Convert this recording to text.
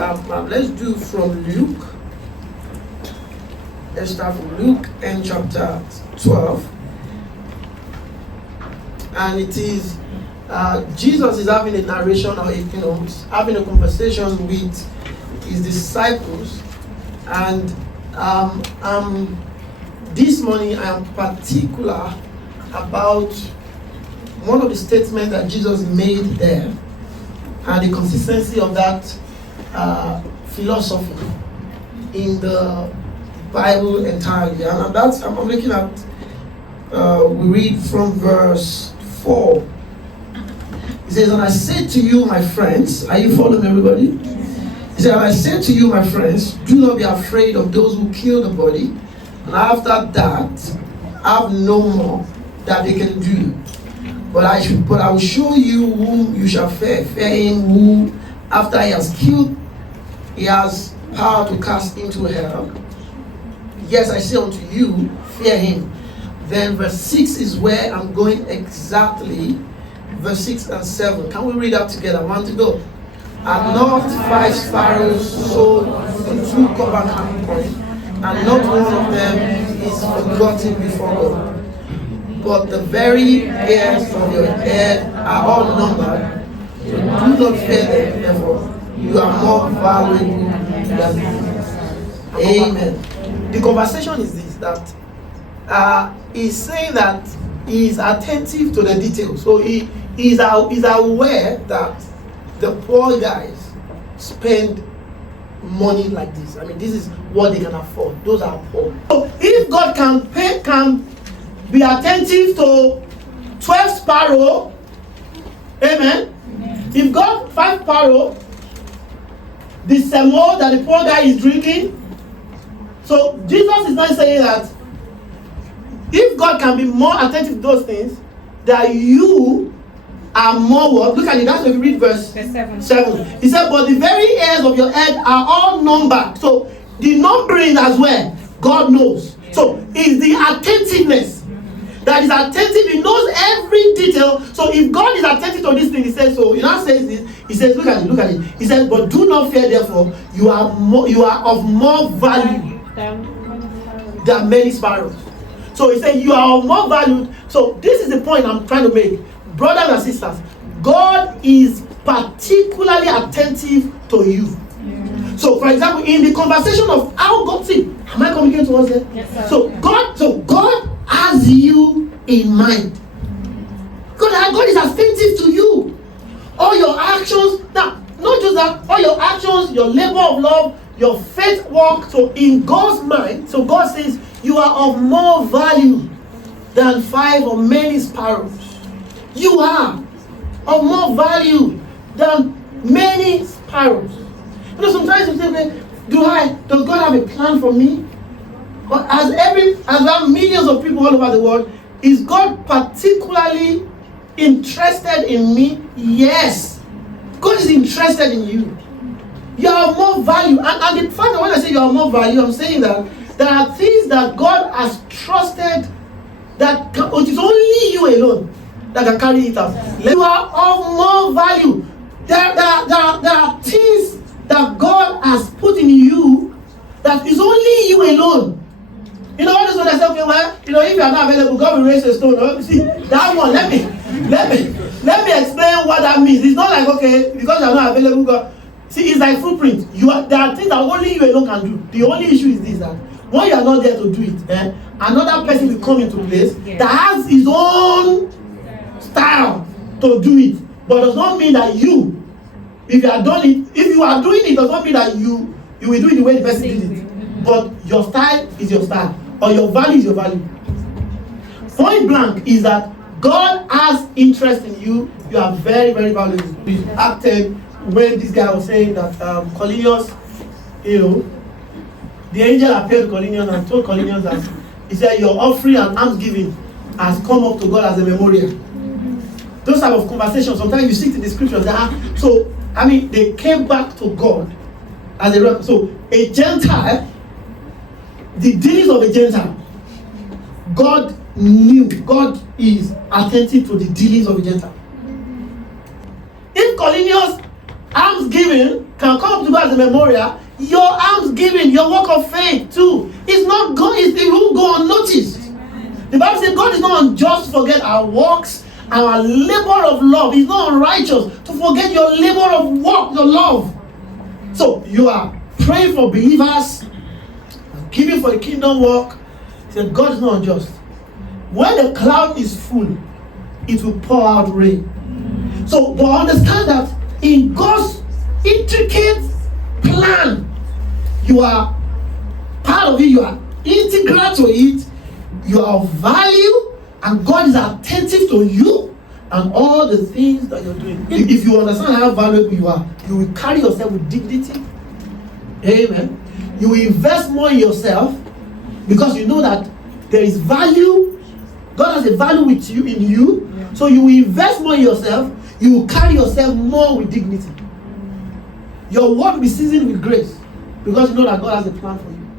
Let's do from Luke. Let's start from Luke and chapter 12. And it is Jesus is having a narration or having a conversation with his disciples. And this morning I am particular about one of the statements that Jesus made there and the consistency of that philosophy in the Bible entirely. And that's I'm looking at. We read from verse 4. He says, "And I say to you, my friends," are you following everybody? He said, "And I say to you, my friends, do not be afraid of those who kill the body, and after that have no more that they can do. But I will show you whom you shall fear. Fear him who, after he has killed, he has power to cast into hell. Yes, I say unto you, fear him." Then verse 6 is where I'm going exactly. Verse 6 and 7. Can we read that together? 1 to go. "Are not 5 sparrows sold for 2 copper coins, and not one of them is forgotten before God? But the very hairs of your head are all numbered. So do not fear them, therefore. You are more valuable than these." Amen. The conversation is this, that he's saying that he's attentive to the details. So he is aware that the poor guys spend money like this. I mean, this is what they can afford. Those are poor. So if God can be attentive to 12 sparrows, amen. If God 5 sparrows, the sermon that the poor guy is drinking. So Jesus is not saying that if God can be more attentive to those things, that you are more what? Look at it. That's if you read verse 7. He said, "But the very hairs of your head are all numbered." So the numbering as well, God knows. So it's the attentiveness that is attentive. He knows every detail. So if God is attentive to this thing, he says so. He now says this. He says, look at it. He says, "But do not fear, therefore, you are of more value than many sparrows." So he said, you are of more value. So this is the point I'm trying to make. Brothers and sisters, God is particularly attentive to you. So for example, in the conversation of how God, see, am I communicating to us there? Yes, sir. So God has you in mind. God is attentive to you. All your actions, now, not just that, all your actions, your labor of love, your faith walk, so in God's mind, so God says, you are of more value than 5 or many sparrows. You are of more value than many sparrows. You know, sometimes you say, does God have a plan for me? But as there are millions of people all over the world, is God particularly interested in me? Yes. God is interested in you. You are of more value. And the fact that when I say you are of more value, I'm saying that there are things that God has trusted that it is only you alone that can carry it out. You are of more value. There are things that God has put in you that is only you alone. You know, all this one I say, okay, well, if you are not available, God will raise a stone. Oh, see, that one, let me explain what that means. It's not like, okay, because you are not available, God. See, it's like footprint. There are things that only you alone can do. The only issue is this, that when you are not there to do it, another person will come into place that has his own style to do it. But does not mean that if you are doing it, does not mean that you will do it the way the person did it. But your style is your style, or your value is your value. Point blank is that God has interest in you. You are very, very valuable. We acted when this guy was saying that Cornelius, the angel appeared to Cornelius and told Cornelius that he said, your offering and almsgiving has come up to God as a memorial. Those type of conversations, sometimes you see it in the scriptures. They came back to God as a record. So a Gentile, the dealings of a Gentile, God is attentive to the dealings of a Gentile. If Cornelius' almsgiving can come to God as a memorial, your alms giving, your work of faith too, is not go, it won't go unnoticed. Amen. The Bible says God is not unjust to forget our works, our labor of love. He's not unrighteous to forget your labor of work, your love. So you are praying for believers, giving for the kingdom work. He said God is not unjust. When the cloud is full, it will pour out rain. So to understand that in God's intricate plan, you are part of it, you are integral to it, you are of value, and God is attentive to you and all the things that you're doing. If you understand how valuable you are, you will carry yourself with dignity. Amen. You will invest more in yourself because you know that there is value. God has a value with you in you. Yeah. So you will invest more in yourself. You will carry yourself more with dignity. Your work will be seasoned with grace because you know that God has a plan for you.